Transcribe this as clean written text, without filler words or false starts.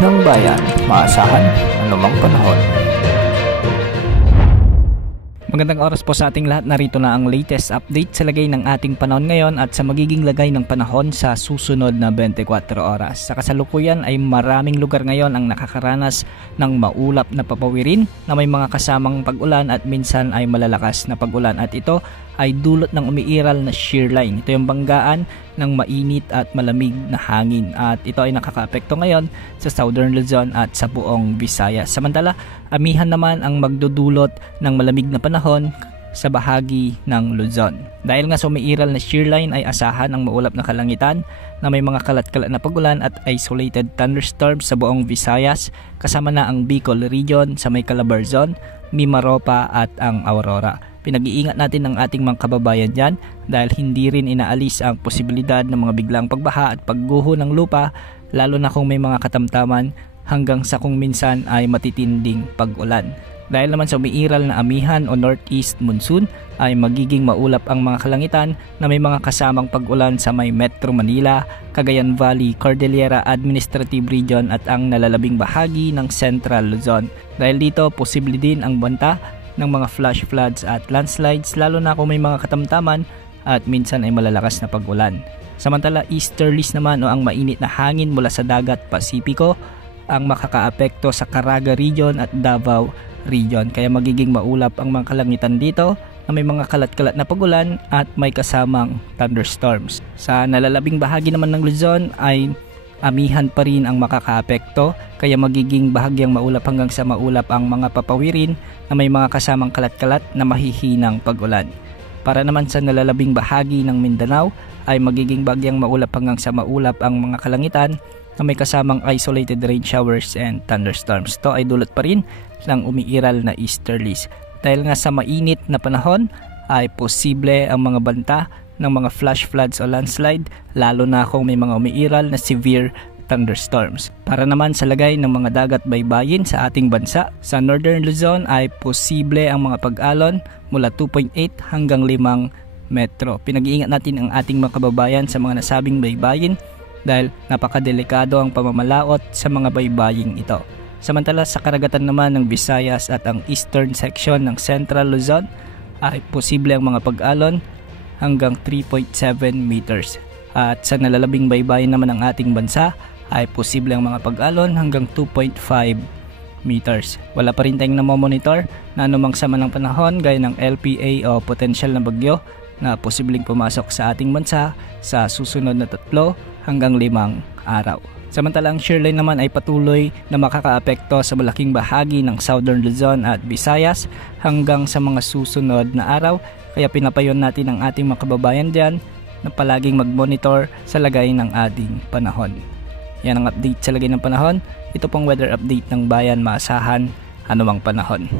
ng bayan, maasahan anumang panahon. Magandang oras po sa ating lahat. Narito na ang latest update sa lagay ng ating panahon ngayon at sa magiging lagay ng panahon sa susunod na 24 oras. Sa kasalukuyan ay maraming lugar ngayon ang nakakaranas ng maulap na papawirin na may mga kasamang pag-ulan at minsan ay malalakas na pag-ulan, at ito ay dulot ng umiiral na shear line. Ito yung banggaan ng mainit at malamig na hangin, at ito ay nakakaapekto ngayon sa Southern Luzon at sa buong Visayas. Samantala, amihan naman ang magdudulot ng malamig na panahon sa bahagi ng Luzon. Dahil nga sa umiiral na shear line ay asahan ang maulap na kalangitan na may mga kalat-kalat na pag-ulan at isolated thunderstorms sa buong Visayas, kasama na ang Bicol region sa may Calabarzon, Mimaropa at ang Aurora. Pinag-iingat natin ang ating mga kababayan dyan dahil hindi rin inaalis ang posibilidad ng mga biglang pagbaha at pagguho ng lupa, lalo na kung may mga katamtaman hanggang sa kung minsan ay matitinding pag-ulan. Dahil naman sa umiiral na amihan o northeast monsoon ay magiging maulap ang mga kalangitan na may mga kasamang pag-ulan sa may Metro Manila, Cagayan Valley, Cordillera Administrative Region at ang nalalabing bahagi ng Central Luzon. Dahil dito, posible din ang banta ng mga flash floods at landslides, lalo na kung may mga katamtaman at minsan ay malalakas na pag-ulan. Samantala, easterlies naman o ang mainit na hangin mula sa dagat Pasipiko ang makakaapekto sa Caraga region at Davao region, kaya magiging maulap ang mga kalangitan dito na may mga kalat-kalat na pag-ulan at may kasamang thunderstorms. Sa nalalabing bahagi naman ng Luzon ay amihan pa rin ang makakaapekto, kaya magiging bahagyang maulap hanggang sa maulap ang mga papawirin na may mga kasamang kalat-kalat na mahihinang pag-ulan. Para naman sa nalalabing bahagi ng Mindanao ay magiging bahagyang maulap hanggang sa maulap ang mga kalangitan na may kasamang isolated rain showers and thunderstorms. Ito ay dulot pa rin ng umiiral na easterlies. Dahil nga sa mainit na panahon ay posible ang mga banta ng mga flash floods o landslide, lalo na kung may mga umiiral na severe thunderstorms. Para naman sa lagay ng mga dagat baybayin sa ating bansa, sa Northern Luzon ay posible ang mga pag-alon mula 2.8 hanggang 5 metro. Pinag-iingat natin ang ating mga kababayan sa mga nasabing baybayin dahil napakadelikado ang pamamalaot sa mga baybaying ito. Samantala, sa karagatan naman ng Visayas at ang eastern section ng Central Luzon ay posible ang mga pag-alon hanggang 3.7 meters. At sa nalalabing baybayin naman ng ating bansa ay posible ang mga pag-alon hanggang 2.5 meters. Wala pa rin tayong namomonitor na anumang sama ng panahon gaya ng LPA o potensyal na bagyo na posibleng pumasok sa ating bansa sa susunod na 3 hanggang 5 araw. Samantalang shear line naman ay patuloy na makakaapekto sa malaking bahagi ng Southern Luzon at Visayas hanggang sa mga susunod na araw, kaya pinapayon natin ang ating mga kababayan dyan na palaging mag-monitor sa lagay ng ating panahon. Yan ang update sa lagay ng panahon. Ito pong weather update ng bayan, maasahan anumang panahon.